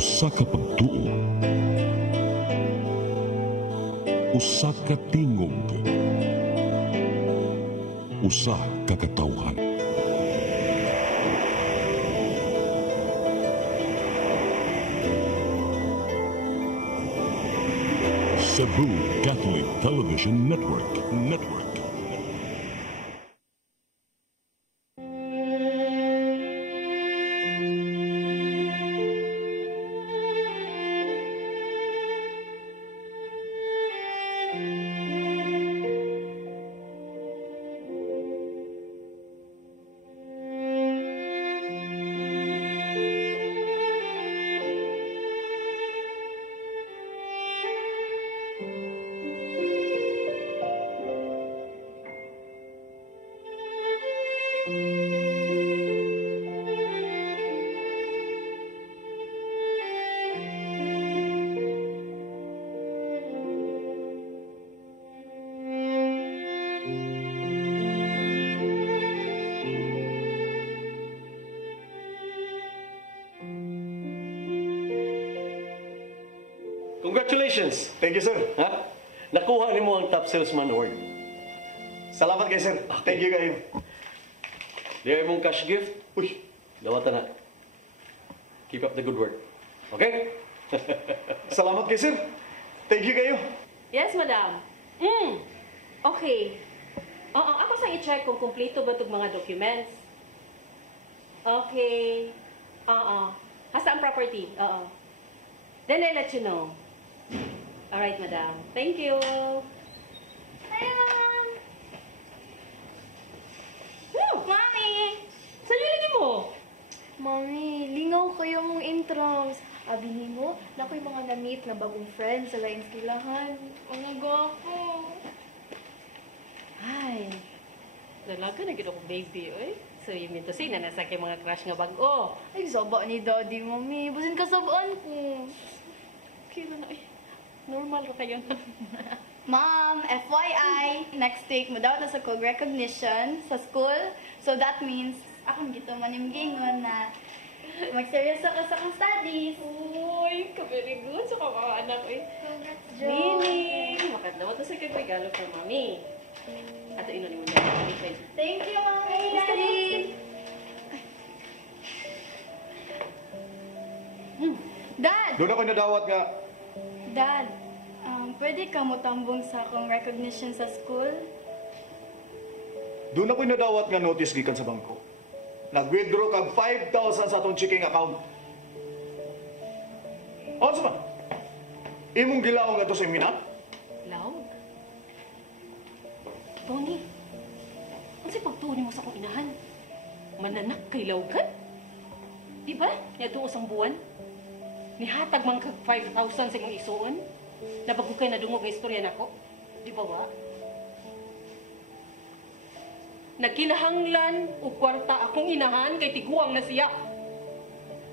usa ka pagtuo, usa ka tingog, usa ka katawhan. Cebu Catholic Television Network. Congratulations! Thank you, sir. Ha? Nakuha ni mo ang Top Salesman Award. Salamat kayo, sir. Thank you kayo. Diyan mong cash gift. Uy, Dawatan na. Keep up the good work. Okay? salamat kayo, sir. Thank you kayo. Yes, madam. Okay. Oo, ako sang i-check kung kumpleto ba itong mga documents. Okay. Oo. Hasta ang property? Oo. Then I'll let you know. Alright, madam. Thank you. Ayan. Mami! Saan yung lagi mo? Mami, lingaw kayo mong intros. Abili mo, na ko yung mga namit na bagong friends sa laing skilahan. Ang gwapo. Ay. Dalaga na gito ko baby, oy. So you mean to say na nasa kay mga crush nga bag-o. Ay, saba ni daddy, mami. Basin kasabaan ko. Okay na na, eh. Normal ka kayo na. Ma'am, FYI, next week mo daw na sa code recognition sa school. So that means, akong gito man yung gingon na mag-seryoso ka sa kong studies. Uy, ka-very good sa mga anak, eh. Congrats, Jo. Meaning, makadlaw to sa kay regalo for mommy. Ato ino ni mo na. Thank you, Mami. Daddy. Dad! Doon ako nadawat nga. Dad, pwede ka mo tambong sa akong recognition sa school? Doon ako nadawat nga notice gikan sa bangko. Nag-withdraw kag 5,000 sa atong checking account. Ano sa man? Imong gilaw nga to sa imina? Laog? Tony, ano sa pagtuon mo sa akong inahan? Mananak kay lawgan? Di ba? Yato usang buwan? Nihatag man kag 5,000 sa imong isuon? Nabago kay nadungog nga istorya nako? Di ba wa? Nagkinahanglan o kwarta akong inahan kay tiguang na siya.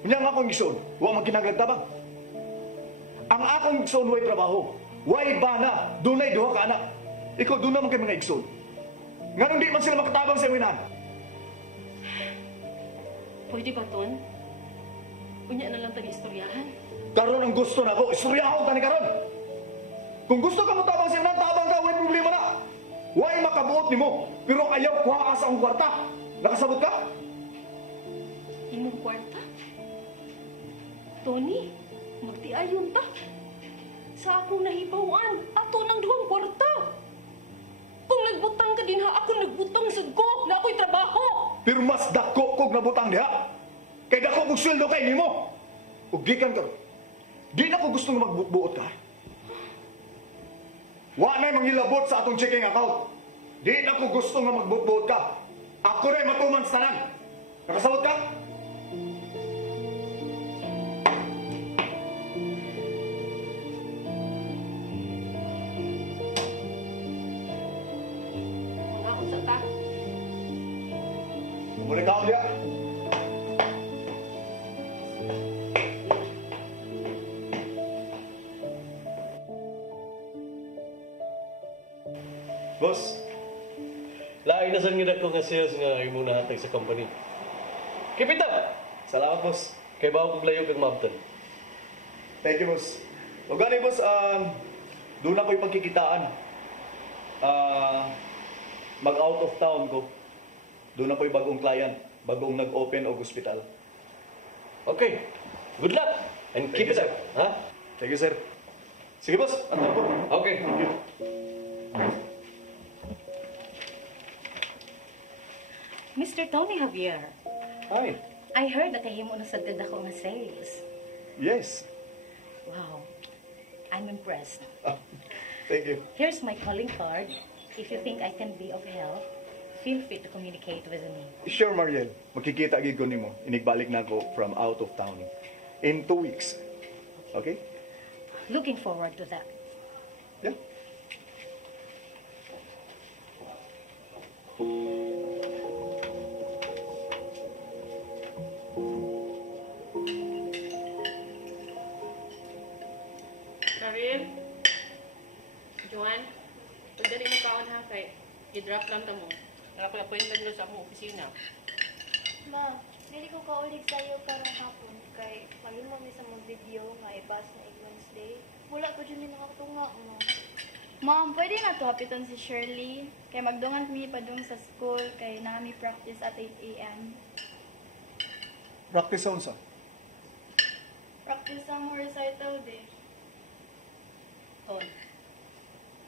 Unya nga akong igsoon, wa man kinaglantabang. Ang akong igsoon way trabaho, way bana, dunay duha ka anak. Ikaw doon naman kay mga igsoon. Nganong di man sila makatabang sa iminan? Pwede ba, Ton? Unya na lang tani istoryahan. Karon ang gusto na ako, istoryahon tani karon. Kung gusto ka mo tabang sa iminan, tabang ka, way problema na. Way makabuot nimo, pero ayaw kuha ka sa akong kwarta. Nakasabot ka? Imong kwarta? Tony, magtiayon ta. Sa akong nahibawan, ato ng duwang kwarta. Kung nagbutang ka din ha, ako nagbutang sa ko na ako'y trabaho. Pero mas dako kog nabutang diha. Kay dako kog sweldo kay nimo. Ug gikan ka. Di na ko gusto nga magbuot ka. Wa na'y manghilabot sa atong checking account. Di na ko gusto nga magbuot ka. Ako rin matuman sa tanan. Nakasabot ka? Ako sa ta. Muli ka diha. Boss, lain na sa nga dako nga sales nga imo nahatag sa company. Keep it up! Salamat, boss. Kay bawo kog layo kag mabtan. Thank you, boss. O gani, boss, doon ako'y pagkikitaan. Mag-out of town ko. Doon ako'y bagong client. Bagong nag-open og hospital. Okay. Good luck. And keep it up. Ha? Thank you, sir. Sige, boss. Antan ko. Okay. Thank you. Mr. Tony Javier, Hi. I heard na kahimo na sa ako nga sales. Yes. Wow. I'm impressed. Thank you. Here's my calling card. If you think I can be of help, feel free to communicate with me. Sure, Mariel. Magkikita gid ko nimo. Inigbalik na ako from out of town. In 2 weeks. Okay? Looking forward to that. Yeah. Karil? Joan? Pagdali mo kaon ha kay i-drop lang ta mo. Wala ko appointment no sa among opisina. Ma, dili ko kaulig sa'yo karong hapon kay mahimo mi sa mong video nga ibas na Wednesday. Wala ko dyan nakatunga mo. Ma'am, pwede na to hapiton si Shirley. Kay magdungan mi pa dun sa school kay nami practice at 8 a.m. Practice sound sa. Practice ang mo recital day. Ton.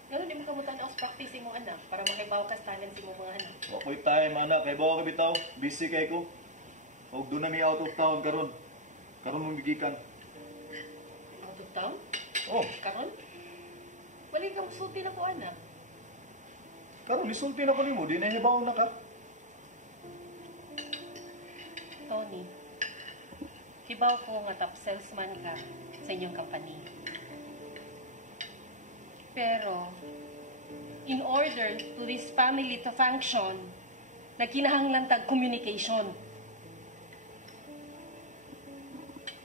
Ngayon, di mo kamutan ako practice mo anak para makibaw ka talent si mo mga anak. Wakoy time, anak. Kay bawa ka bitaw. Busy kay ko. Og doon na mi out of town karon. Karon mong bigikan. Out of town? Oh, Karon? Wali kang sulti na po anak. karon isulti na ko nimo. Di na hibaw na ka. Tony, hibaw ko nga top salesman ka sa inyong company. Pero, in order to this family to function, nagkinahanglan tag communication.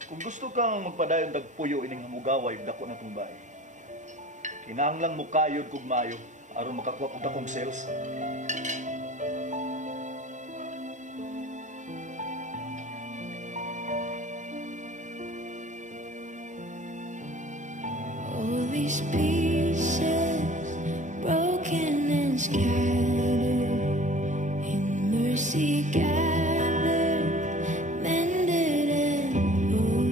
Kung gusto kang magpadayon tagpuyo ining hamugaway dako na tong bahay. Kinahanglan mo kayod kog maayo aron makakuha og dakong sales. All these pieces broken and scattered in mercy gathered, mended and whole.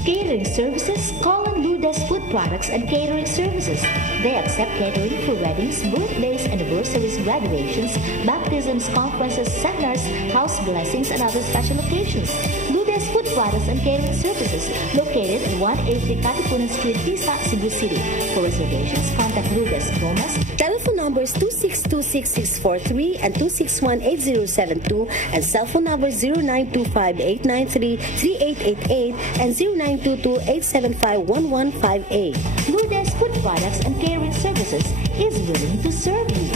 Catering services, call on Lourdes Food Products and Catering Services. They accept catering for weddings, birthdays, anniversaries, graduations, baptisms, conferences, seminars, house blessings, and other special occasions. Lourdes Food Products and Catering Services, located at 180 Katipunan Street, Tisa, Cebu City. For reservations, contact Lourdes Gomez. Telephone numbers 2626643 and 2618072 and cell phone numbers 0925-893-3888 and 0922-875-1158. Lourdes Food Products and Catering Services is willing to serve you.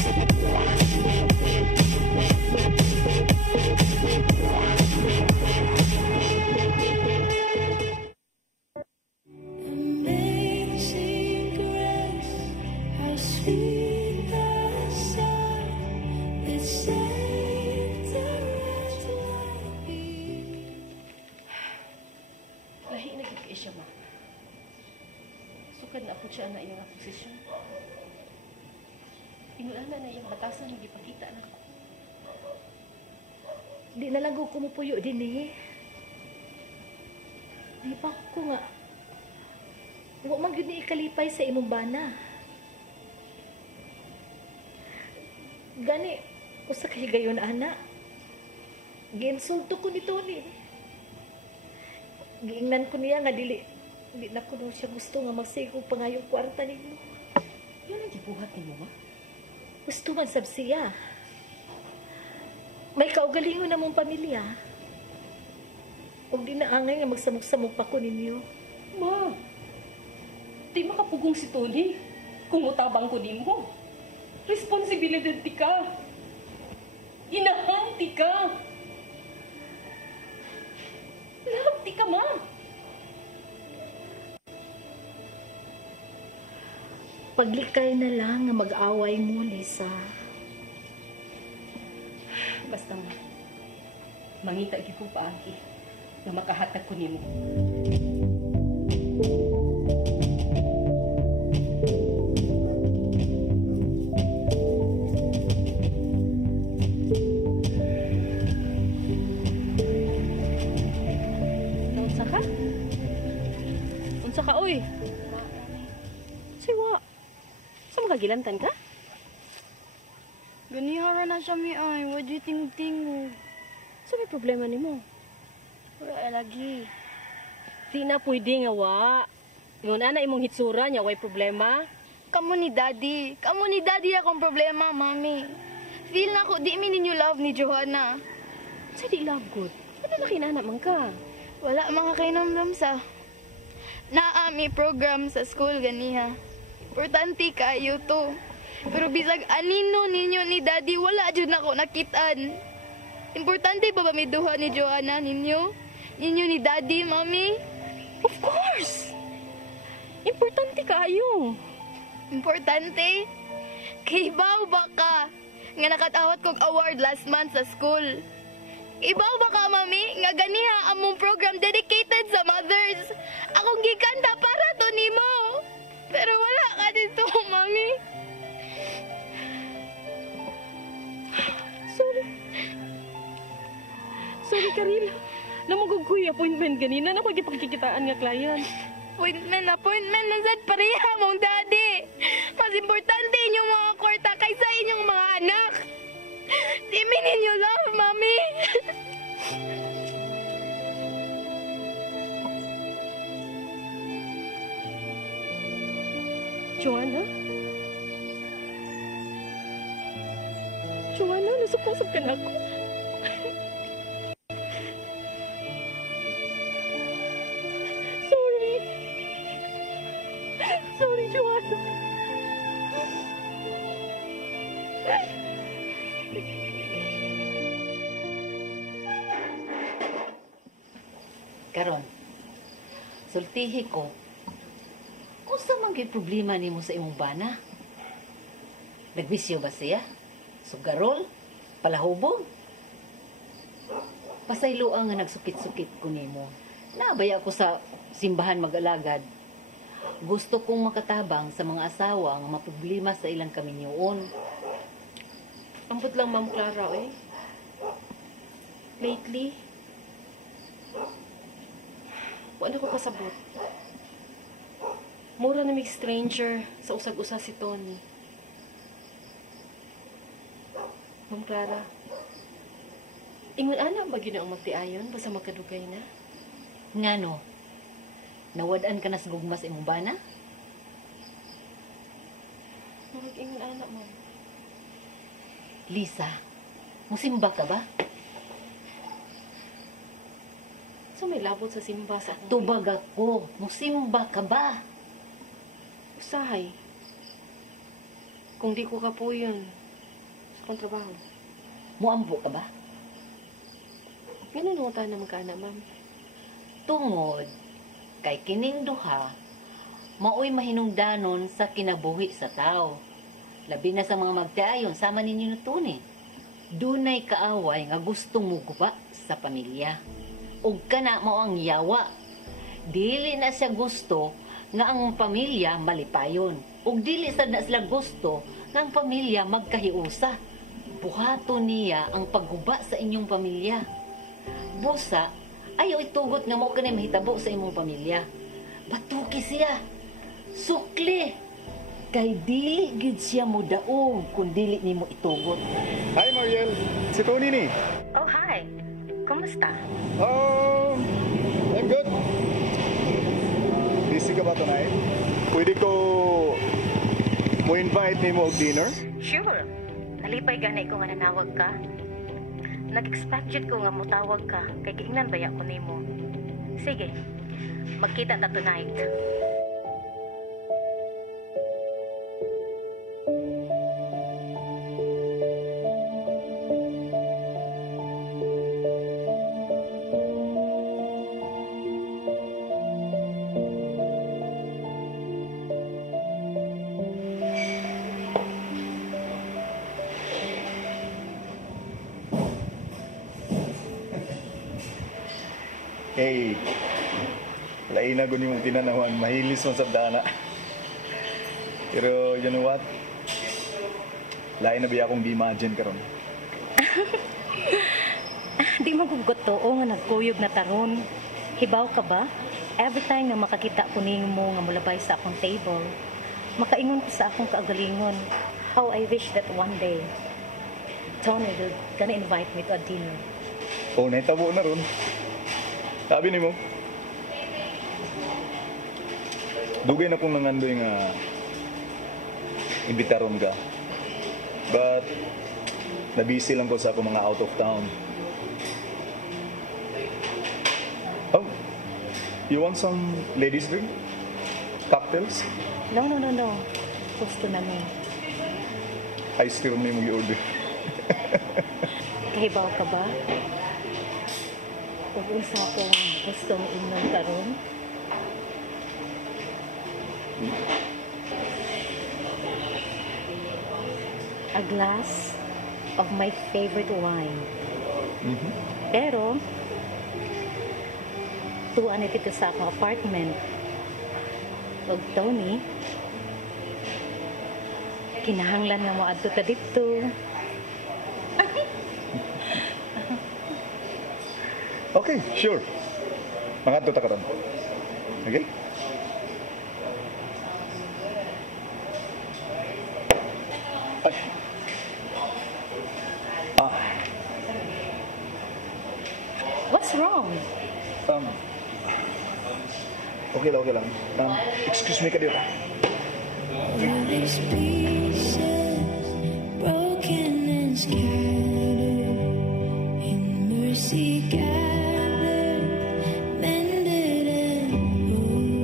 Amazing grace, how sweet the sound that saved a wretch like me. Lahi na gid kay siya, ma. Sukad na ako siya na iyang posisyon. Inulan na iyang batasan ng gipakita na ako. Di na lang ko mupuyo din eh. Di pa ko nga. Huwag man yun ni ikalipay sa imong bana. Gani, usa kay gayon ana. Ginsulto ko ni Tony. Giingnan ko niya nga dili na ko siya gusto nga magsigo pa nga yung kwarta nimo. Yun ang gibuhat ni mo, ma? Gusto man sab siya. May kaugalingon na mong pamilya. Huwag di na angay nga magsamog-samog pa ko ninyo. Ma, di makapugong si Tony kung utabang ko nimo. Responsibilidad ti ka. Inahan ti ka. Love ti ka, ma. Paglikay na lang nga mag-away mo, Lisa. Basta, ma. Mangita gyud ko paagi nga makahatag ko nimo. Unsa ka? Unsa ka, oy? Siwa. Sa magagilantan ka? Ganihara na siya mi ay. Wad yu tingog-tingog. Sa may problema nimo? Wala ay lagi. Di na pwede nga wa. Ingon ana imong hitsura nya way problema. Kamu ni Daddy. Kamu ni Daddy akong problema, Mami. Feel na ko, di mi ninyo love ni Johanna. Sa di love good. Ano na kinana man ka? Wala mga kainamdam sa naami program sa school ganiha. Importante kayo to. Pero bisag anino ninyo ni Daddy, wala jud nako nakitaan. Importante ba may duha ni Johanna ninyo? Ninyo ni Daddy, Mami? Of course! Importante kayo. Importante? Kaibaw ba ka? Nga nakatawat kog award last month sa school. Ibaw ba ka, Mami? Nga ganiha among program dedicated sa mothers. Akong gikanta para to nimo. Pero wala ka dito, Mami. Sorry, Karila. Namugog ko yung appointment ganina. Na pagkipagkikitaan nga client. Appointment na sad pareha mong Daddy. Mas importante inyong mga kwarta kaysa inyong mga anak. Di mi ninyo love, Mami. Joanna? Joanna, nasupasok ka na ako. Sorry, Joanna. Karon, sultihi ko, unsa man gyud problema nimo sa imong bana? Nagbisyo ba siya? Sugarol? Palahubog? Pasayloan nga nagsukit-sukit ko nimo. Nabaya ako sa simbahan mag-alagad. Gusto kong makatabang sa mga asawa nga maproblema sa ilang kaminyoon. Ambot lang, Ma'am Clara, eh. Lately, wala ko kasabot. Mura na may stranger sa usag-usa si Tony. Ma'am Clara, ingon ana ba gina ang magtiayon basta magkadugay na? Ngano? Nawadaan ka na sa gugmas imong bana? Mag-ingon anak mo. Lisa, musimba ka ba? So may labot sa simba sa akong Tubag ako, musimba ka ba? usahay. Kung di ko kapuyon sa akong trabaho. Muambo ka ba? Ganun ang tayo naman ka na, ma'am. Tungod, kay kining duha, maoy mahinungdanon sa kinabuhi sa tao. Labi na sa mga magdayon, sama ninyo na tuni. Dunay kaaway nga gustong muguba sa pamilya. Ug kana mao ang yawa. Dili na siya gusto nga ang pamilya malipayon. Ug dili sad na sila gusto nga ang pamilya magkahiusa. Buhaton niya ang pagguba sa inyong pamilya. Busa, ayaw itugot nga mo ka na mahitabo sa imong pamilya. Batuki siya. Sukli. Kay dili gid siya mo daog kung dili nimo itugot. Hi, Mariel. Si Tony ni. Oh, hi. Kumusta? I'm good. Busy ka ba tonight? Pwede ko mo invite ni mo og dinner? Sure. Nalipay gani ko nga nanawag ka. Nag-expect jud ko nga mutawag ka. Kay giingnan baya ko nimo. Sige. Magkita ta tonight. Hey, lain na guni mong tinanawan, mahilis mo sa dana. Pero you know what? Lain na biya akong di-imagine karon. Di mo gugoto o nga nagkuyog na taron. Hibaw ka ba? Every time nga makakita ko mo nga mulabay sa akong table, makaingon ko sa akong kaagalingon. How I wish that one day, Tony will gonna invite me to a dinner. Oh, naitabo na ron. Sabi ni mo, dugay na kong nangandoy nga imbitaron ka. But, nabisi lang ko sa ako mga out of town. Oh, you want some ladies drink? Cocktails? No. Gusto na mo. Ice tea rum na yung i-order. Kahibaw ka ba? Kung isa akong gustong inom karon, a glass of my favorite wine. Pero, tuan ito sa akong apartment. Og Tony, kinahanglan nga mo adto ta dito. Okay, sure. Mangadto ta karon. Okay? Ay. What's wrong? Okay lang. Excuse me ka dito. These pieces broken and scattered in mercy gathered, mended and whole.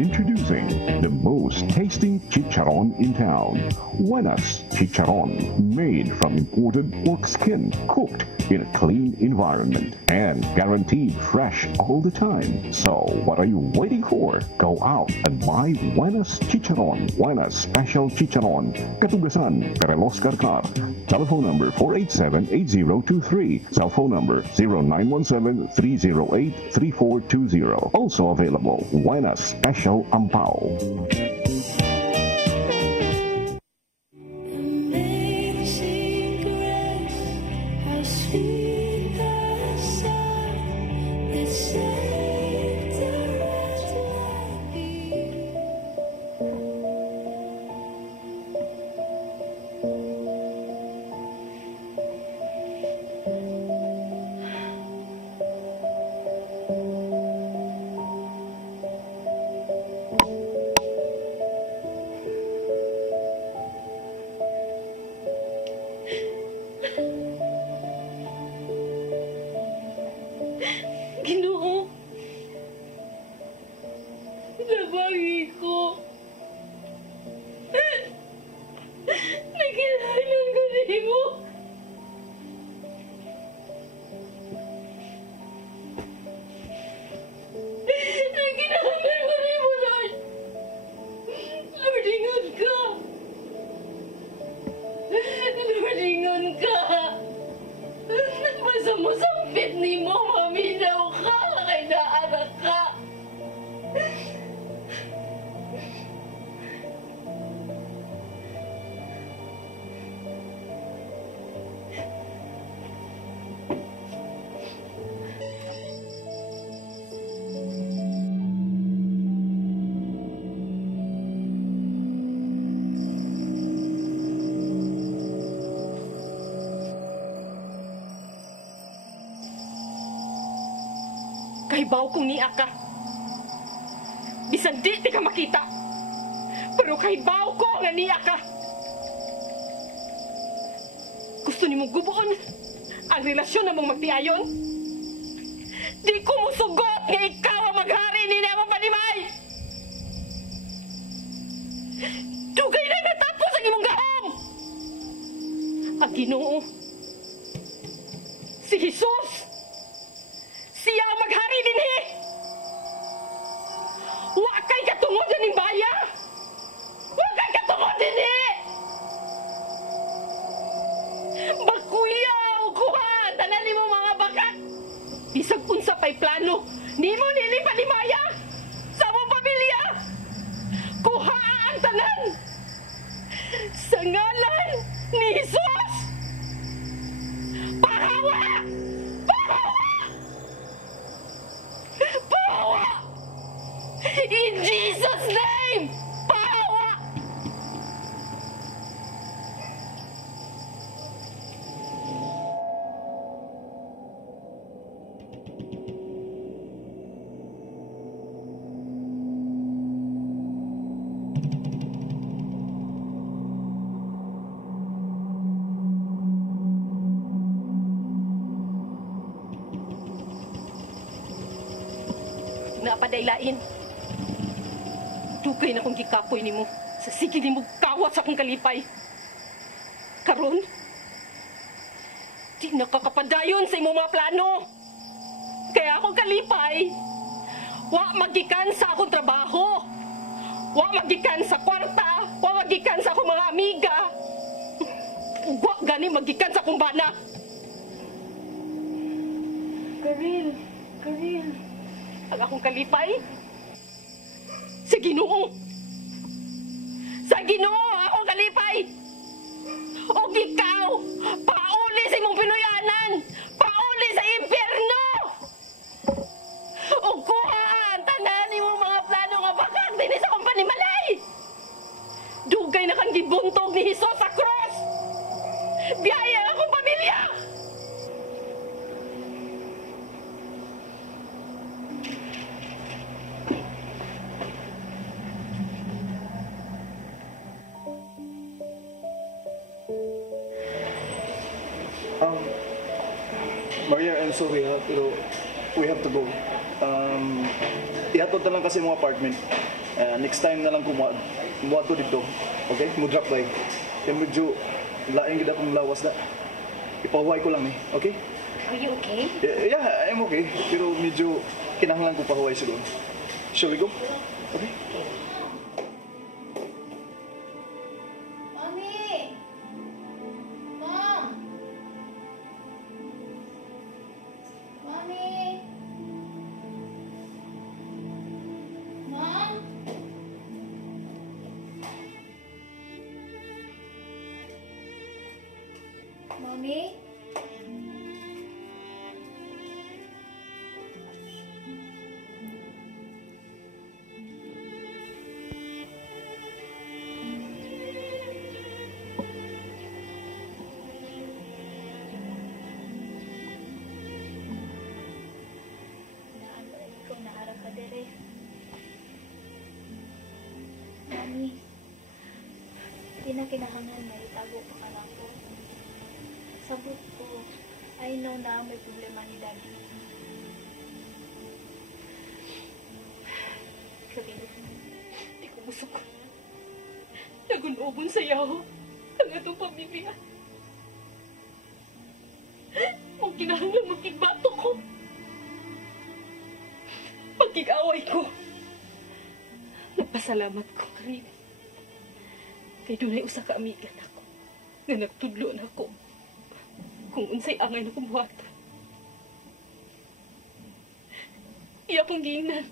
Introducing the most tasty chicharon in town. Buenas Chicharon, made from imported pork skin, cooked in a clean environment and guaranteed fresh all the time. So what are you waiting for? Go out and buy Buenas Chicharon. Buenas Special Chicharon. Katugasan, Perelos Karkar. Telephone number 487-8023. Cell phone number 0917-308-3420. Also available, Buenas Special Ampao. Ginoo. Nabagi ko. Nagkilala ko nimo. Nagkilala ko nimo, Lord. Lord, ingon ka. Lord, ingon ka. Masamusampit nimo, maminaw ka. Kay naanak ka. Kaibaw kong niya ka. Bisan di ka makita. Pero kaibaw ko nga niya ka. Gusto ni mong gubuon ang relasyon na mong magtiayon? Di ko musugot nga ikaw ang maghari ni Nama Panimay. Dugay na natapos ang imong gahom. Ang Ginoo, si Jesus, siya ang maghari dinhi. Wa kay katungod ning baya. Wa kay katungod dinhi. Bakuyaw kuha tanan nimo mga bakat. Bisag unsa pay plano nimo nili Panimaya sa among pamilya. Kuha ang tanan sa ngalan ni Jesus. Pahawa! Pahawa! Pahawa! In Jesus' name! Pahawa! Napadaylain. Dugay na kong gikapoy nimo. Sa sige ni mo kawat sa akong kalipay. Karon, di nakakapadayon sa imong mga plano. Kaya akong kalipay, wa magikan sa akong trabaho. Wa magikan sa kwarta. Wa magikan sa akong mga amiga. Wa gani magikan sa akong bana. Karil. Ang akong kalipay, sa Ginoo. Sa Ginoo, akong kalipay. O ikaw, pauli sa imong pinuyanan. Pauli sa impyerno. O kuha ang tanan imong mga plano nga bakak din sa akong panimalay. Dugay na kang gibuntog ni Hesus sa cross. Biyaya ang akong pamilya. Maria, I'm sorry ha, pero we have to go. Ihatod na lang kasi mga apartment. Next time na lang kumuha to dito. Okay? Mo-drop by. Kaya medyo laing gid akong lawas na. Ipahuway ko lang eh. Okay? Are you okay? Yeah, I'm okay. Pero medyo kinahanglan ko pahuway siguro. Shall we go? Okay? Mami! Mom! Mami! Mom! Mami? Ikaw naharap ka dire. Mami, di na kinahanglan na itago pa ka lang ko. Sabot ko, I know na may problema ni Daddy. Karil, di ko musok. Nagunobon sa yaho ang atong pamilya. Kung kinahanglan magkigbato ko. Pagkig-away ko. Nagpasalamat ko, Karil. Kay dunay usa ka amiga nako nga nagtudlo nako kung unsay angay na kumuhata. Iya kong giingnan.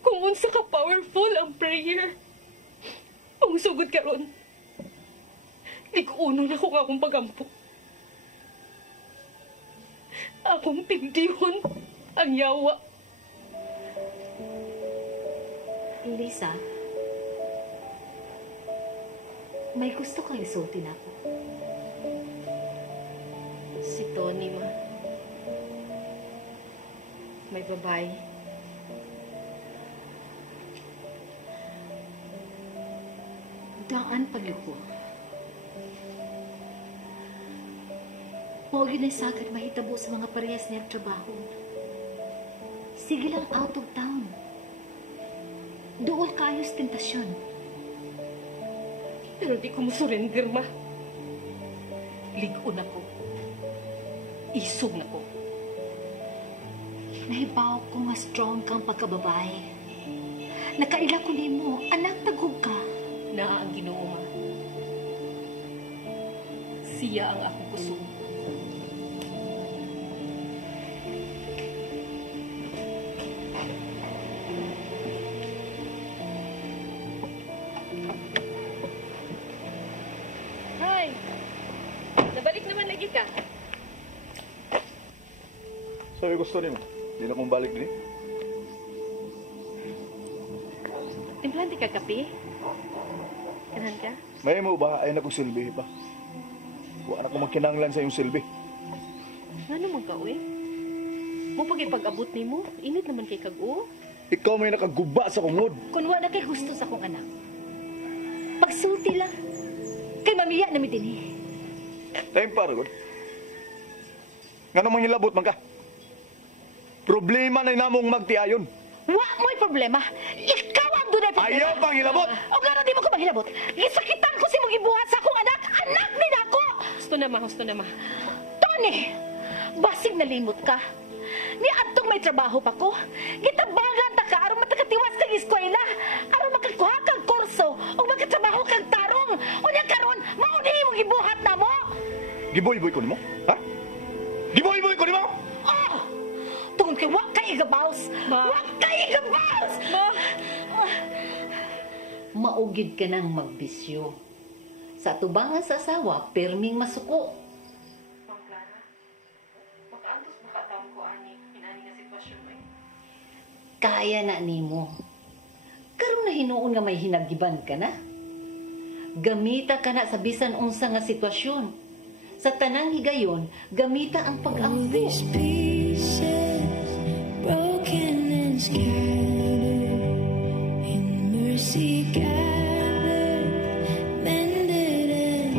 Kung unsa ka powerful ang prayer. Ang sugod karon. Di ko uno na kung akong pagampo. Akong pindihon ang yawa. Lisa, may gusto kang isultin ako. Si Tony, ma. May babae. Daan pagluko. Mao yun ay sagad mahitabo sa mga parehas niyang trabaho. Sige lang out of town. Dool kaayos tentasyon. Pero di ko musurrender, ma. Ligon ako. Isog na ko. Nahibaw ko nga strong kang pagkababae. Nakaila ko nimo, anak tagog ka. Naa ang Ginoo, ma. Siya ang akong kusog. Hi! Nabalik naman lagi ka. Sabi gusto niyo, hindi na kong balik din. Timplahan di ka kape? Kanan ka? May mo ba ay na kong silbi pa? Wala na kong magkinanglan sa iyong silbi. Ano man ka, uy? Mo pag-ipag-abot ni mo, init naman kay kag-o. Ikaw may nakaguba sa kungod. Kung wala kay gusto sa kong anak. Pagsulti lang. Kay mamiya na mi din eh. Time para, God. Nga namang hilabot man ka. Problema na namong magtiayon. Wa mo'y problema. Ikaw ang dunay problema. Ayaw pang hilabot! O gano'n di mo ko manghilabot. Gisakitan ko si mong ibuhat sa akong anak. Anak ni nako! Husto na, ma. Tony, basig nalimot ka. Ni adtong may trabaho pa ko. Gitabangan ta ka aron matakatiwas kag eskwela, aron makakuha kag kurso o makatrabaho kag tarong. Unya karon, mauni imong gibuhat na mo. Giboy-boy ko nimo? Ha? Giboy-boy ko nimo? Oh! Tungod kay wa kay igabaws. Wa kay igabaws. Maugid ka nang magbisyo. Sa tubangan sa asawa, perming masuko. Ma'am Clara, makaantos makataon ko ani, inani nga sitwasyon mo eh. Kaya na nimo. Karon na hinuon nga may hinagiban ka na. Gamita ka na sa bisan unsa nga sitwasyon. Sa tanang higayon, gamita ang pag-angko. Broken and scattered in mercy gathered, mended and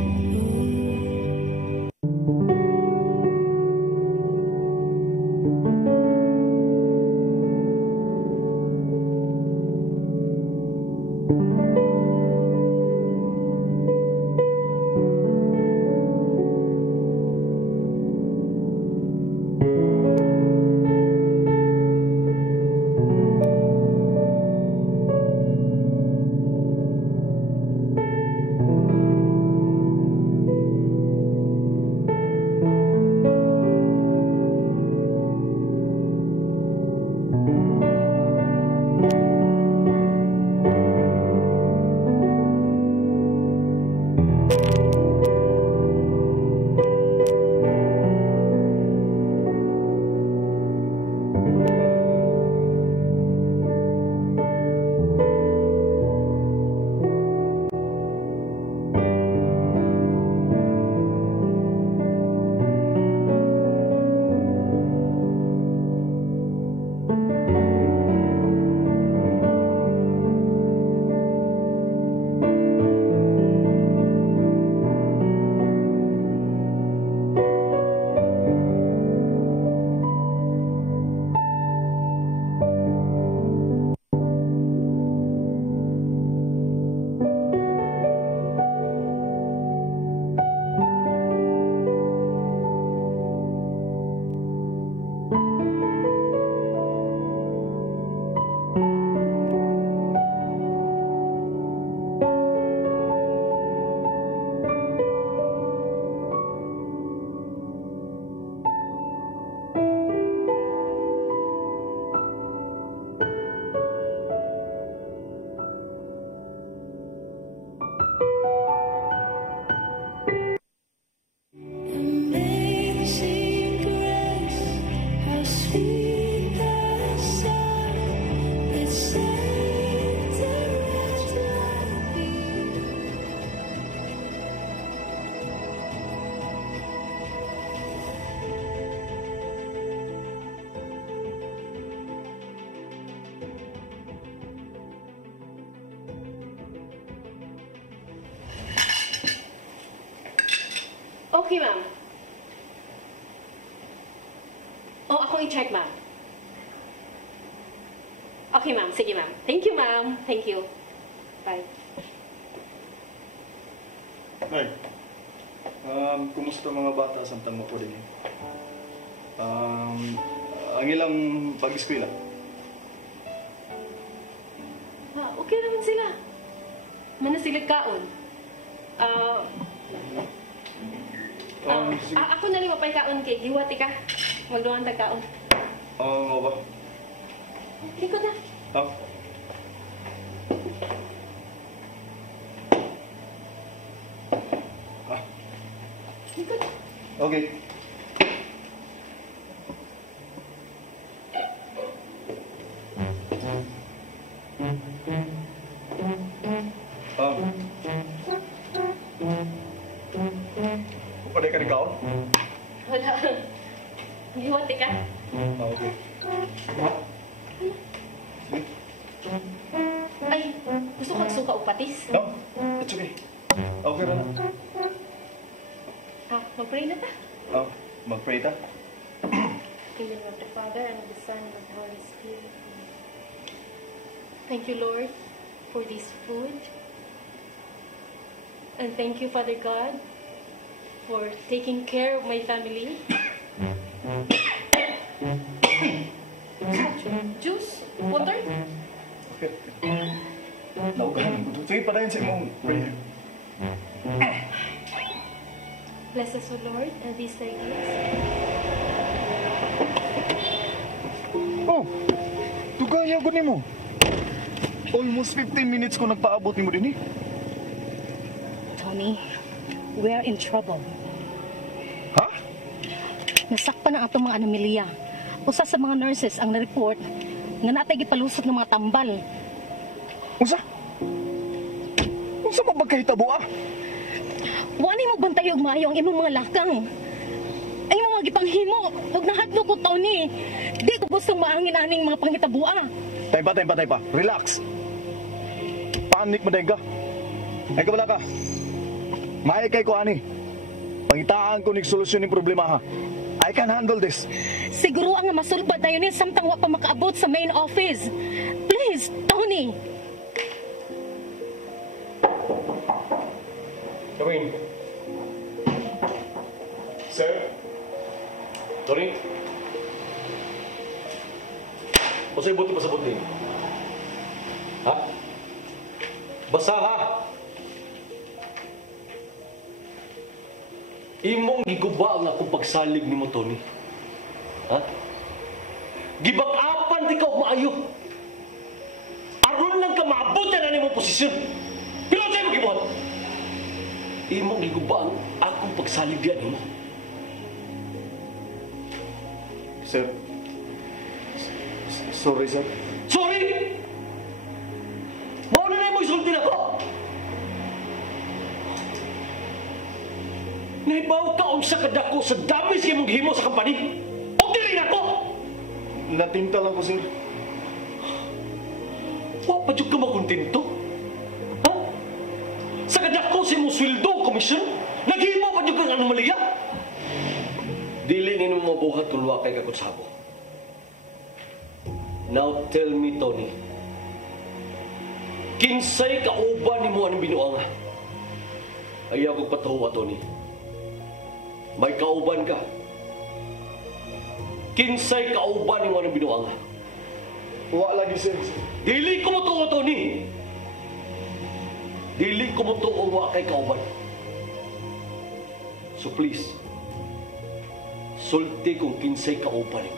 amazing grace, how sweet the sound that saved a wretch like me. Okay, ma'am. Oh, ako i-check, ma'am. Okay, ma'am. Sige, ma'am. Thank you, ma'am. Thank you. Bye. Nay, kumusta mga bata samtang mo po din? Ang ilang pag-eskwela? Okay naman sila. Manasilig kaon. Ako na rin mapay kaon kay giwati ka. Magduhan tag kaon. Nga ba? Likod na. Likod. Okay. Upaday ka rin kaon? Wala. Giwati ka. Okay. Ay, gusto ko magsuka o patis. No, it's okay. Okay na. Mag-pray na ta. Mag-pray ta? In the name of the Father, and of the Son, and of the Holy Spirit. Thank you, Lord, for this food. And thank you, Father God, for taking care of my family. Juice? Water? Okay. Naugahan ko to. Sige, padayon sa imong prayer. Bless us, O Lord, and these thy gifts. Oh, tugaya ko nimo. Almost 15 minutes ko nagpaabot nimo din eh. Tony, we are in trouble. Ha? Nasakpan ang atong mga anomalya. Usa sa mga nurses ang na-report nga natay gipalusot ng mga tambal. Unsa? Unsa mabagkahitabo ah? Wala mo bantay og maayo ang imong mga lakang. Ang imong mga gipanghimo ug nahadlo ko, Tony. Di ko gustong maangin aning mga panghitabua. Tay pa. Relax. Panik mo ka. Ay kabala ka. May kay ko ani. Pangitaan ko ning solusyon ning problema ha. I can handle this. Siguro ang masulbad na yun samtang wa pa makaabot sa main office. Please, Tony. Kawin. Sir? Tony? O sa'yo buti pasabot din? Ha? Basa ha? Imong giguba ang akong pagsalig ni mo, Tony. Ha? Gibag-apan di ka maayo. Aron lang ka maabutan na ni mong posisyon. Pero sa'yo mo gibuhat? Imong giguba ang akong pagsalig diyan ni mo. Sir. Sorry, sir. Sorry! Mauna na mo isulti na ko! Nahibaw ka unsa kadako sa dami sa imong gihimo sa company? O dili na ko! Natinta lang ko, sir. Wa pa jud ka makontento? Ha? Sa kadako sa imong sweldo, komisyon? Naghimo pa jud ka ng anomalya? Dili ninyo mabuhat kung wa kay kakutsabo. Now tell me, Tony. Kinsay kauban ni mo anong binuanga? Ayaw kong patuwa, Tony. May kauban ka. Kinsay kauban ni mo anong binuanga? Wa lagi, sir. Dili ko mo tuwa, Tony. Dili ko mo tuwa wa kay kauban. So please, sulti kung kinsay kauban ni mo.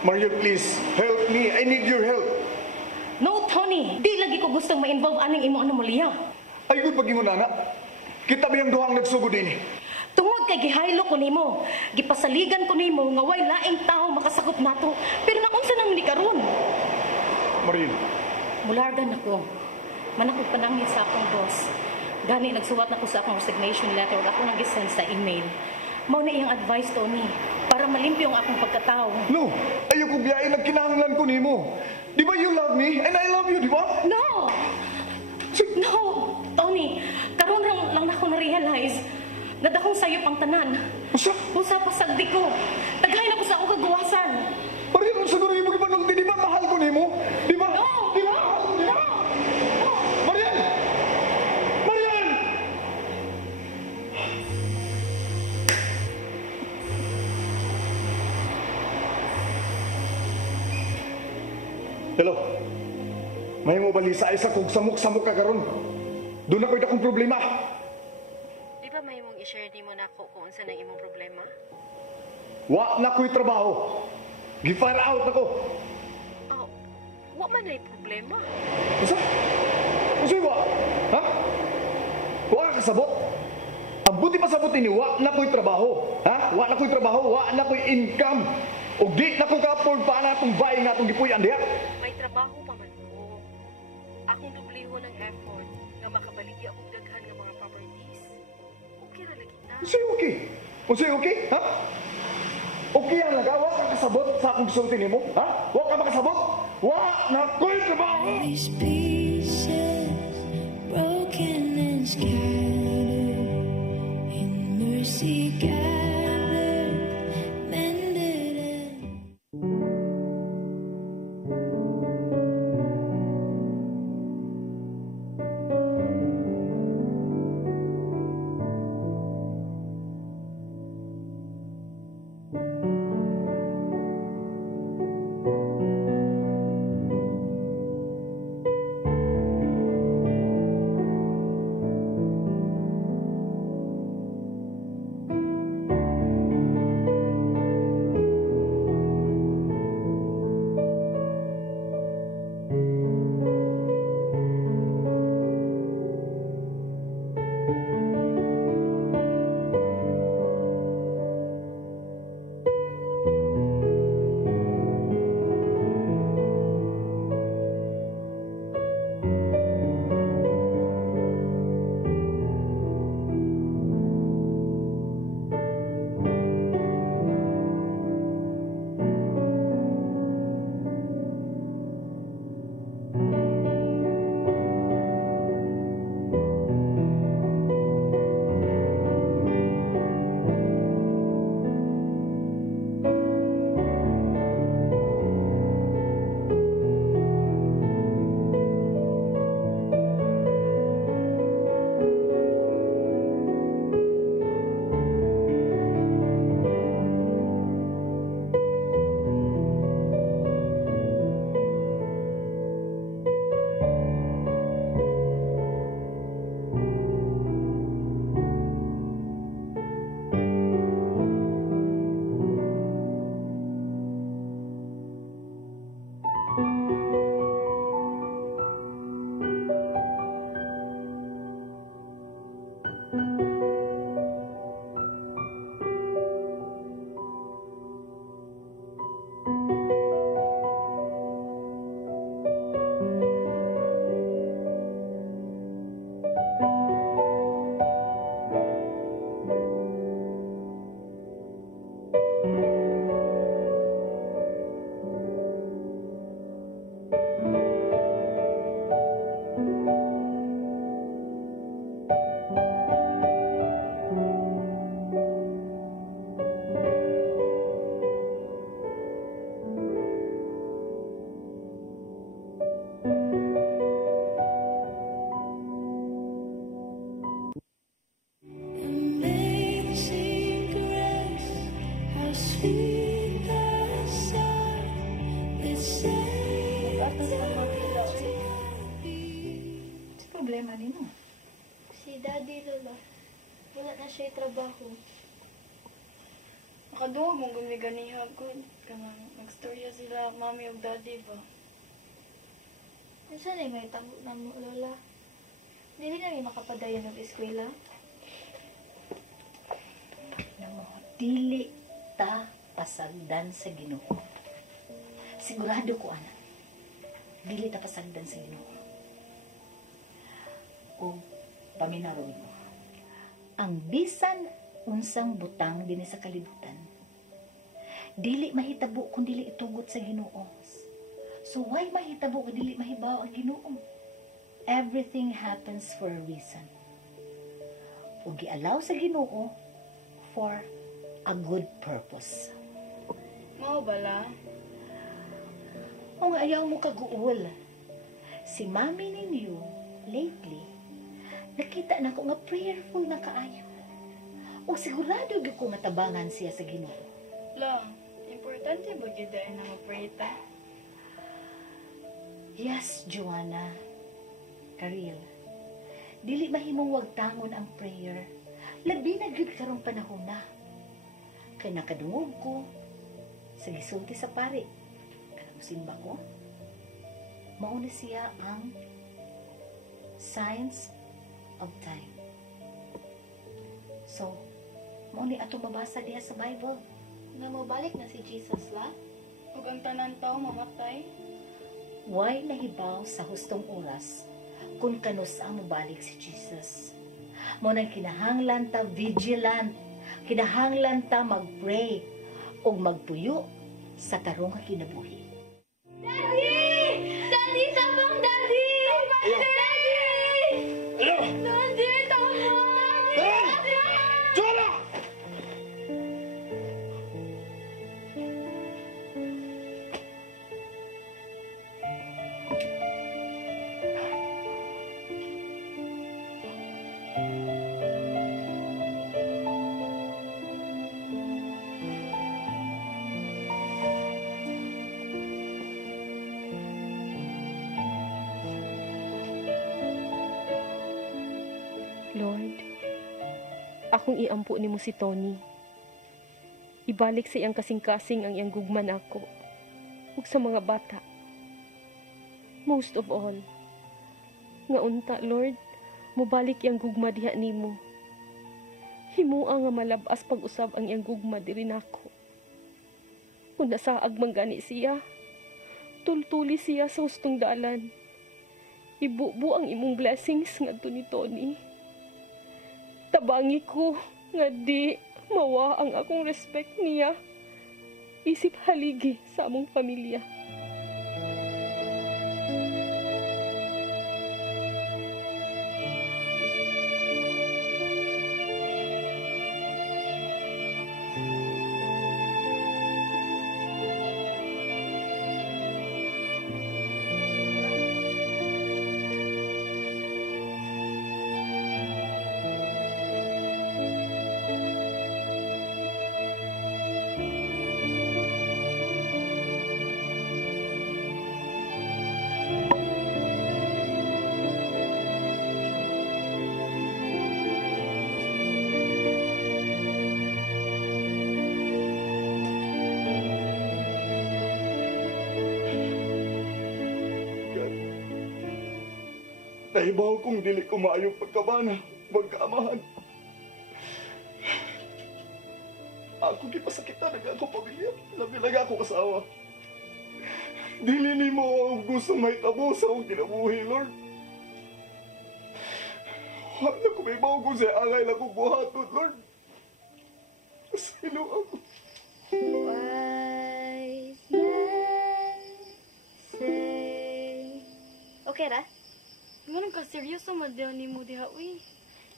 Maria, please, help me. I need your help. No, Tony. Di lagi ko gustong ma-involve aning imong anomalya. Ay, good pag-ingon, nana. Kita ba yung duhang nagsugod din eh? Tungod kay gihaylo ko nimo, gipasaligan ko nimo nga way laing tao makasakop nato. Pero naunsa nang ni karon? Maria. Mulargan ako. Manakog panangin sa akong boss. Gani nagsuwat na ko sa akong resignation letter ug ako nang gisend sa email. Mao na iyang advice, Tony, para malimpyo ang akong pagkatao. No, ayaw ko biyain ang kinahanglan ko nimo. Di ba you love me and I love you, di ba? No! No, Tony. Karon lang ako na-realize na dakong sayop ang tanan. Usa pa sagdi ko. Tagay na ko sa akong kagawasan. Maria, kung siguro yung mag-ibanong di ba mahal ko nimo? Di ba? No! Di ba? No! Marian! Marian! Hello. May mo balisa isa kung samok-samok ka karon. Doon ako'y dakong problema. Di ba may mong i-share di mo na ako kung unsa na imong problema? Wa na ko'y trabaho. Gi-fire out ako. Oh, wa man na problema. Usa? Usa wa? Ha? Wa ka sabot? Ang buti pa sabot ni wa na ko'y trabaho. Ha? Wa na ko'y trabaho, wa na ko'y income. O di na ko ka-afford pa na itong bahay nga itong gipuyan diha. May trabaho pa man ko. Akong dubliho ng effort nga makabaligi akong daghan ng mga properties. Okay ra lagi ta. Usa okay? Usa okay? Ha? Okay ang laga, wa ka kasabot sa akong gisulti nimo? Ha? Wa ka makasabot? Wa na ko'y trabaho. These pieces broken and scattered in mercy gathered, mended sweet the sound that saves Sa problema ni mo? Si Daddy, Lola. Wala na siya trabaho. Makaduwag mong gumiganiha ko. Kanang nagstorya sila, Mami o Daddy ba? Saan ay may tabo na mo, Lola? Hindi na may makapadayon ng eskwela? Namo, dili ta pasagdan sa Ginoo. Sigurado ko, anak. Dili ta pasagdan sa Ginoo. O paminaron mo. Ang bisan unsang butang dinhi sa kalibutan, dili mahitabo kung dili itugot sa Ginoo. So why mahitabo kung dili mahibaw ang Ginoo? Everything happens for a reason. O gialaw sa Ginoo for a good purpose. Mao bala? O nga ayaw mo kaguol. Si mami ninyo, lately, nakita na ko nga prayerful na kaayo. O sigurado gyud ko matabangan siya sa Ginoo. La, importante ba gyud dahil na mag-pray ta? Yes, Joanna. Karil, dili mahimong wagtangon ang prayer. Labi na gyud karong panahon na. Kay nakadungog ko sa gisulti sa pare. Kanang simba ko. Mauna siya ang signs of time. So, mauni ato mabasa diha sa Bible. Nga mabalik na si Jesus, la? Ug ang tanan tao mamatay? Why nahibaw sa hustong oras kung kanus ang mabalik si Jesus? Mo nang kinahanglan ta vigilant, kinahanglan ta mag-pray o magpuyo sa tarong nga kinabuhi. Daddy! Daddy, tabang Daddy! Daddy! Daddy, tabang! Daddy! Joanna! Lord, akong iampo nimo si Tony. Ibalik sa iyang kasing-kasing ang iyang gugman ako ug sa mga bata. Most of all, nga unta, Lord, mobalik iyang gugma diha nimo. Himua nga malabas pag-usab ang iyang gugma diri nako. Kung nasaag man gani siya, tultuli siya sa hustong dalan. Ibubu ang imong blessings ngadto ni Tony. Tabangi ko nga di mawa ang akong respect niya. Isip haligi sa among pamilya. Nahibaw kong dili ko maayong pagkabana, magkaamahan. Ako gipasakitan ang ako pamilya, labi-labi ako kasawa. Dili ni mo gusto may tabo sa akong kinabuhi, Lord. Wala ko may baw kung siya angay lang kong buhaton, Lord. Sino ako? Wise men say... Okay ra? Ganun ka seryoso madyaw ni mo diha, uy.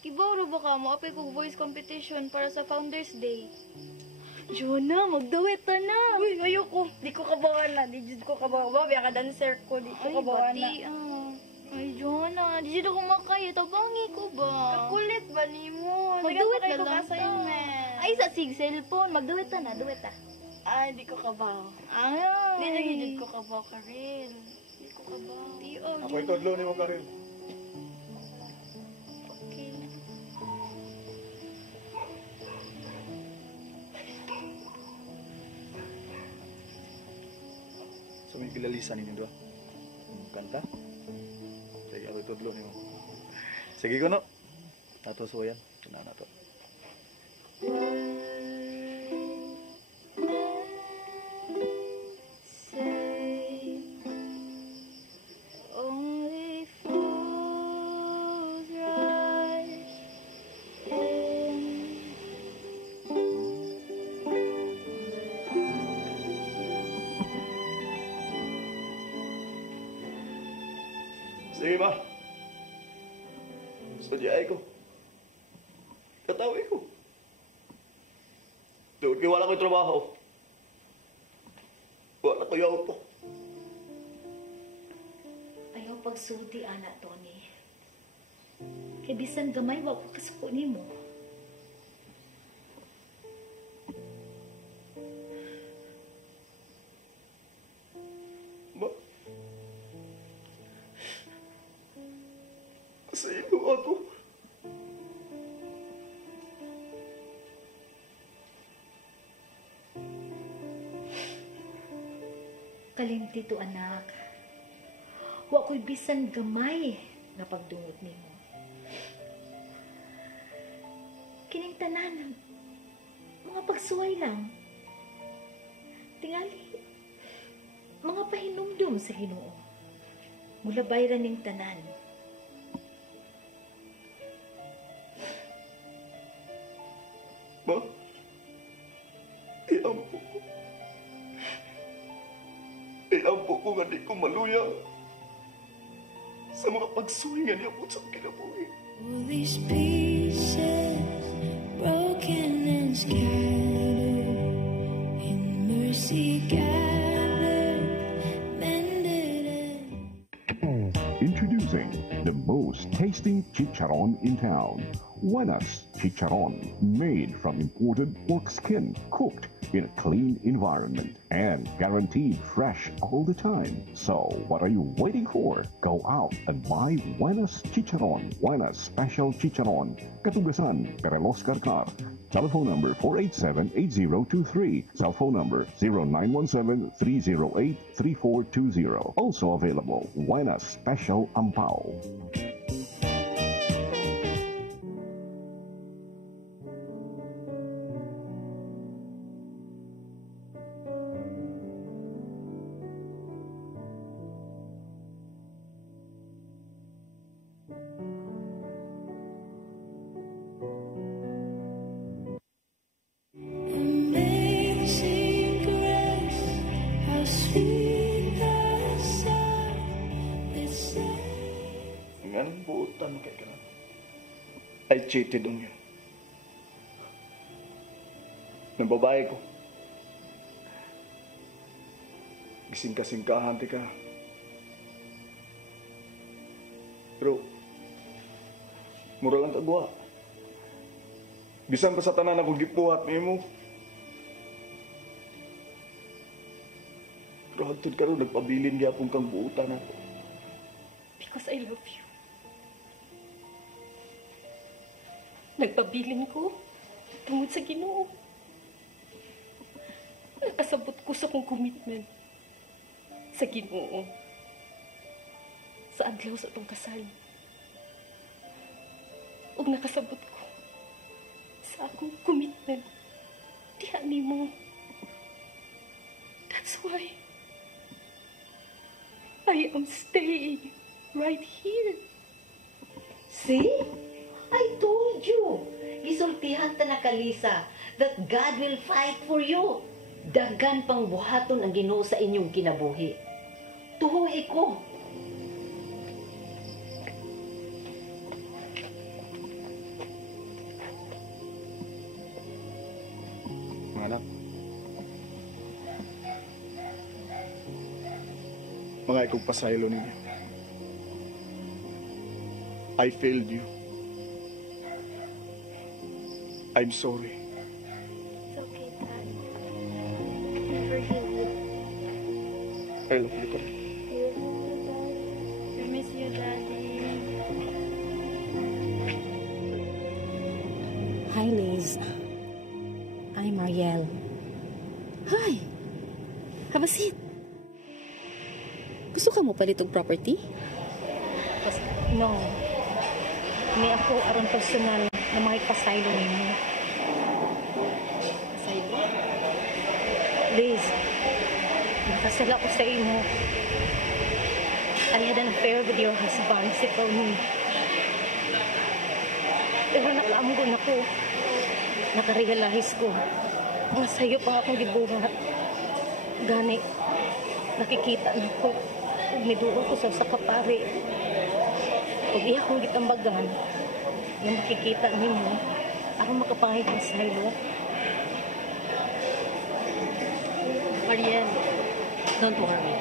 Kibawro ba ka mo apay kong voice competition para sa Founders Day? Jonah, magdawit ta na. Uy, ayoko. Di ko kabawan na. Di ko kabawan. Babi, ka dancer ko. Di ko kabawan na. Ay, Jonah. Di dito ko makaya. Tabangi ko ba? Kakulit ba ni mo? Magdawit ka lang assignment. Ay, sa sig cellphone. Magduwit ta na, duwit ta. Ay, di ko kabaw. Ay. Di na gid ko kabaw ka rin. Di ko kabaw. Ako'y tudlo ni mo ka rin. So may kilalisan ninyo doon. Kanta? Sige, ako'y tudlo ni mo. Sige ko no. Ato suwayan. Kina na to. Only fools rush in. Sige ba? Sadyay ko. Katawi ko. Doon kayo wala ko'y trabaho. Wala ko yaw to. Ayaw pagsulti, anak, Tony. Kay bisan gamay, wag ko kasuko nimo. Ma? Kasi ito ako. Kalimti to, anak. Wa ko'y bisan gamay nga pagdungog nimo. Kining tanan, mga pagsuway lang. Tingali, mga pahinumdum sa Ginoo. Mula bayran ning tanan. Ma? Iampo ko. Iampo ko nga di ko maluya sa mga pagsuhingan niya po sa kinabuhi. All these pieces broken and scattered, in mercy gathered, mended and Introducing the most tasty chicharon in town. Buenas Chicharon, made from imported pork skin, cooked in a clean environment and guaranteed fresh all the time. So what are you waiting for? Go out and buy Buenas Chicharon, Buenas Special Chicharon, Katugasan, Perelos Carcar. Telephone number 487-8023. Cell phone number 0917-308-3420. Also available, Buenas Special Ampao. amazing grace, how sweet the sound that saved. Nganong buutan kay ka na? I cheated on you. Ng babae ko. Gisingka-singkahan ti ka. Pero, mura lang kagwa. Bisan pa sa tanan akong gipuhat ni mo. Pero hagtod ka rin, nagpabilin niya akong kang buutan ako. Because I love you. Nagpabilin ko tungod sa Ginoo. Nakasabot ko sa kong commitment sa Ginoo. Sa adlaw sa itong kasal. Ug nakasabot ko sa akong commitment diha nimo. That's why I am staying right here. See? I told you. Gisultihan ta na kalisa that God will fight for you. Daghan pang buhaton ang Ginoo sa inyong kinabuhi. Tuhoy ko. Mga anak. Mga ikong pasaylo ninyo. I failed you. I'm sorry. I love you, pare. I miss you, Daddy. Hi, Liz. I'm Mariel. Hi! Have a seat. Gusto ka mo palitong property? No. Ni ako aron personal na makipasaylo nimo. Pasaylo? Liz, nakasala ko sa imo. I had an affair with your husband, si Tony. Pero nakaamgon ako. Nakarealize ko. Ang sayo pa akong gibuhat. Gani, nakikita na ko. Ug miduol ko sa kapare. Ug iya kong gitambagan na makikita nimo aron makapangit ang saylo. Mariel, don't worry.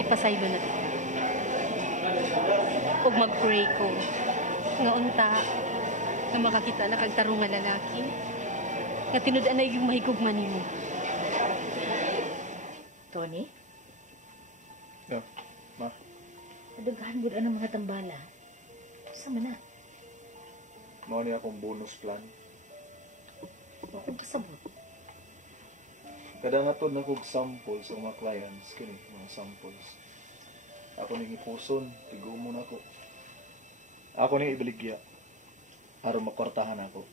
Ipasaylo na ito. Ug mag-pray ko nga unta na makakita na kagtarong nga lalaki nga tinud-an na yung mahigugman nimo. Tony? Yeah, ma. Nadaghan gud ang mga tambala. Sama na. Mao ni akong bonus plan. Akong kasabot. Kada nga to na kog sample sa mga clients, kini mga samples. Ako ning ipuson, tigumo na ako. Ako ning ibaligya. Aron makwartahan ako.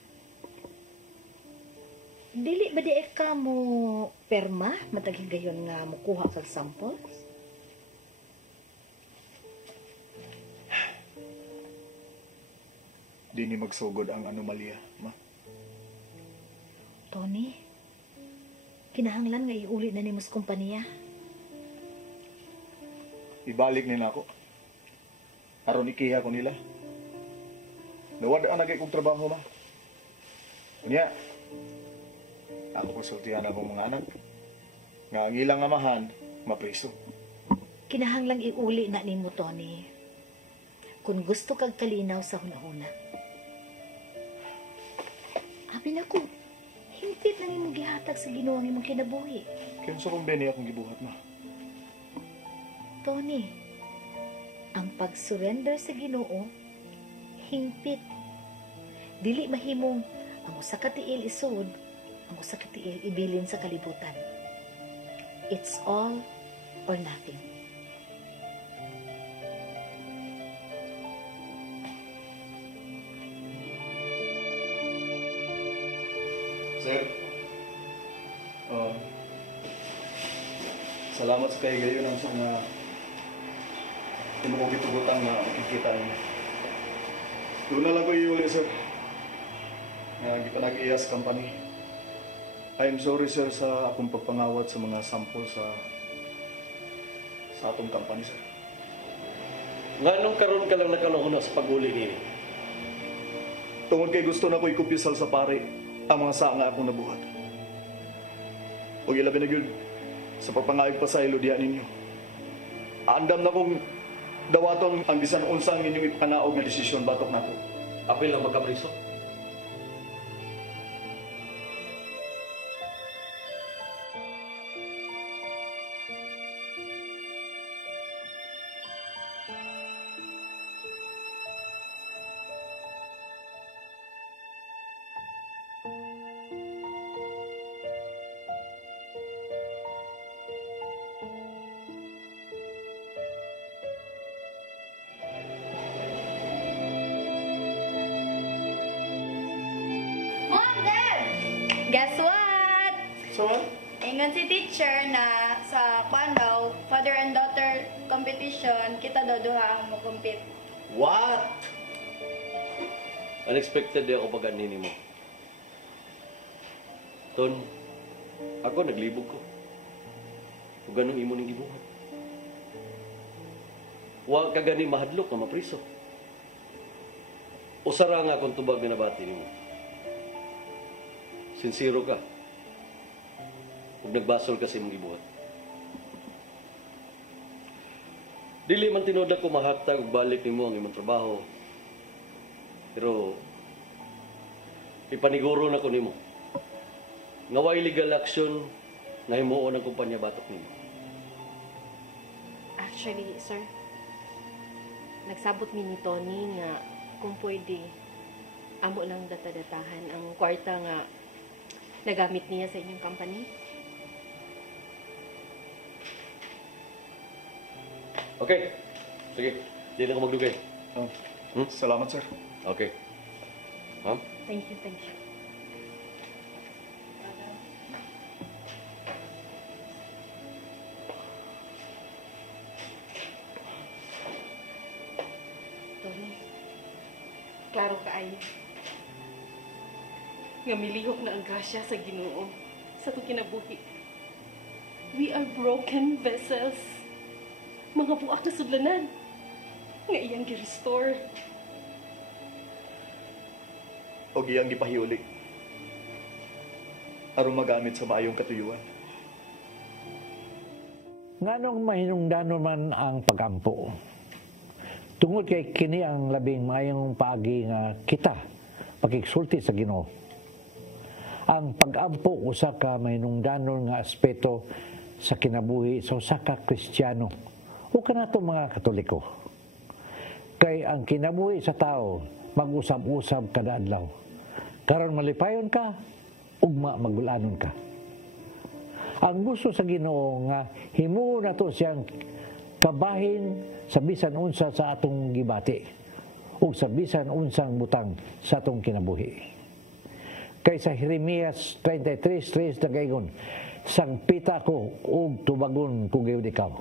Dili ba di ka mo perma matag gayon nga mukuha sa samples? Di ni magsugod ang anomalya, ma. Tony, kinahanglan nga iuli na ni mas kumpanya. Ibalik nila ako. Aron ikiha ko nila. Nawad ang nagay kong trabaho, ma. Kunya, ako konsultihan akong mga anak. Nga ang ilang amahan, mapriso. Kinahanglang iuli na nimo, Tony. Kung gusto kag kalinaw sa hunahuna. Abi na ko, hintid na nimo gihatag sa Ginoo ang imong kinabuhi. Kaya sa kong beni akong gibuhat, ma. Tony, ang pag-surrender sa Ginoo, hingpit. Dili mahimong ang usa ka tiil isud, ang usa ka tiil ibilin sa kalibutan. It's all or nothing. Sir, salamat sa kayo gayon ang mga tinukog-itugutan na makikita niyo. Doon na lang ko iuli, sir. Nga kita nag-iyas company. I'm sorry, sir, sa akong pagpangawat sa mga sample sa atong company, sir. Nganong karon ka lang nakanahuna sa pag-uli nini? Tungod kay gusto na ko ikupisal sa pare ang mga saa nga akong nabuhat. O ilabi na yun sa pagpangayog pa sa ilodya ninyo. Andam na kong dawaton ang bisan unsang inyong ipanaog nga desisyon batok na to. Apil lang magkapriso. Guess what? So what? Ingon si teacher na sa kwan daw, father and daughter competition, kita daw duha ang mo-compete. What? Unexpected di ako pag anini mo. Ton, ako naglibog ko. Kung ganun imo ning gibuhat. Wa ka gani mahadlok na mapriso. Usara nga akong tubag na nabati nimo. Sincero ka. Huwag nagbasol ka sa imong gibuhat. Dili man tinuod ko mahatag ug balik nimo ang imong trabaho. Pero ipaniguro na ko nimo. Nga way legal action nga himuon ang kumpanya batok nimo. Actually, sir, nagsabot mi ni Tony nga kung pwede, amo lang datadatahan ang kwarta nga nagamit niya sa inyong company. Okay. Sige. Di na ko magdugay. Salamat, sir. Okay. Ma'am? Thank you, thank you. Tony, klaro kaayo. Nga milihok na ang grasya sa Ginoo sa itong kinabuhi. We are broken vessels. Mga buak na sudlanan. Nga iyang gi-restore. O iyang gipahiuli. Aron magamit sa maayong katuyuan. Nganong mahinungdanon man ang pagampo? Tungod kay kini ang labing maayong paagi nga kita pagigsulti sa Ginoo. Ang pagampo usa ka mahinungdanon nga aspeto sa kinabuhi sa usa ka Kristiyano o kanato mga Katoliko. Kay ang kinabuhi sa tao mag-usab-usab kada adlaw. Karon malipayon ka, ugma magulanon ka. Ang gusto sa Ginoo nga himuon nato siyang kabahin sa bisan unsa sa atong gibati ug sa bisan unsang butang sa atong kinabuhi. Kay sa Jeremias 33:3 nagaingon, sangpita ko ug tubagon ko gayud ikaw.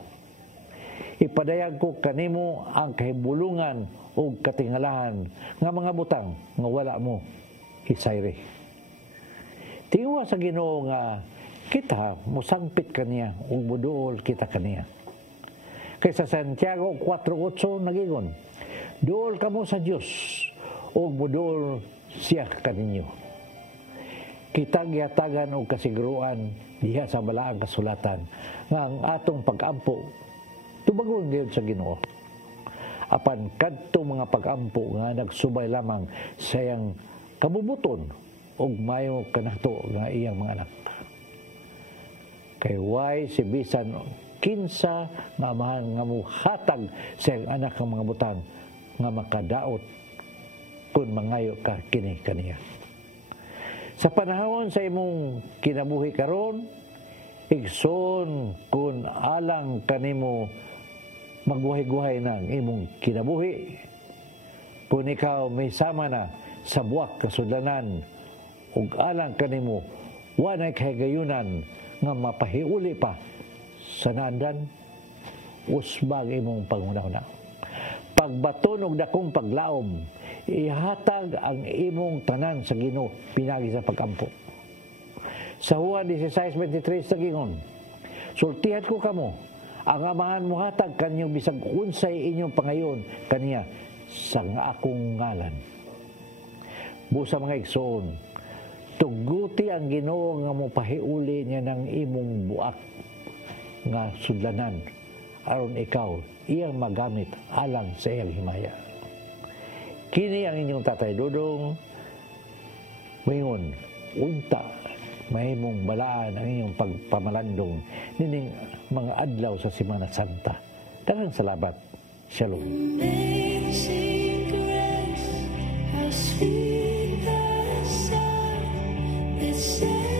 Ipadayag ko kanimo ang kahibulungan ug katingalahan nga mga butang nga wala mo isayri. Tingwa sa Ginoo nga kita musangpit kaniya ug muduol kita kaniya. Kay sa Santiago 4:8 nagingon, duol kamo sa Dios ug muduol siya kaninyo. Kita gihatagan og kasiguruan diha sa balaang kasulatan nga ang atong pag-ampo tubagon gyud sa Ginoo. Apan kadto mga pag-ampo nga nagsubay lamang sa iyang kabubuton ug mayo kanato nga iyang mga anak. Kay way si bisan kinsa nga amahan nga muhatag sa iyang anak ng mga butang nga makadaot kung mangayo ka kini kaniya. Sa panahon sa imong kinabuhi karon, igsoon kung alang kanimo magbuhay-guhay ng imong kinabuhi. Kung ikaw may sama na sa buwak kasudlanan, ug alang kanimo wanay kahigayunan nga mapahiuli pa sa naandan, usbag imong pangunahuna. Pagbaton og dakong paglaom, ihatag ang imong tanan sa Ginoo pinagi sa pagampo. Sa Juan 16:23 nagingon, sultihan ko kamo, ang amahan mo hatag kanyo bisag unsay inyong pangayon kaniya sa akong ngalan. Busa mga igsoon, tuguti ang Ginoo nga mopahiuli niya ng imong buak nga sudlanan aron ikaw iyang magamit alang sa iyang himaya. Kini ang inyong Tatay Dudong, mingon, unta, mahimong balaan ang inyong pagpamalandong nining mga adlaw sa Semana Santa. Daghang salamat. Shalom. Amazing grace, how sweet the sound that saved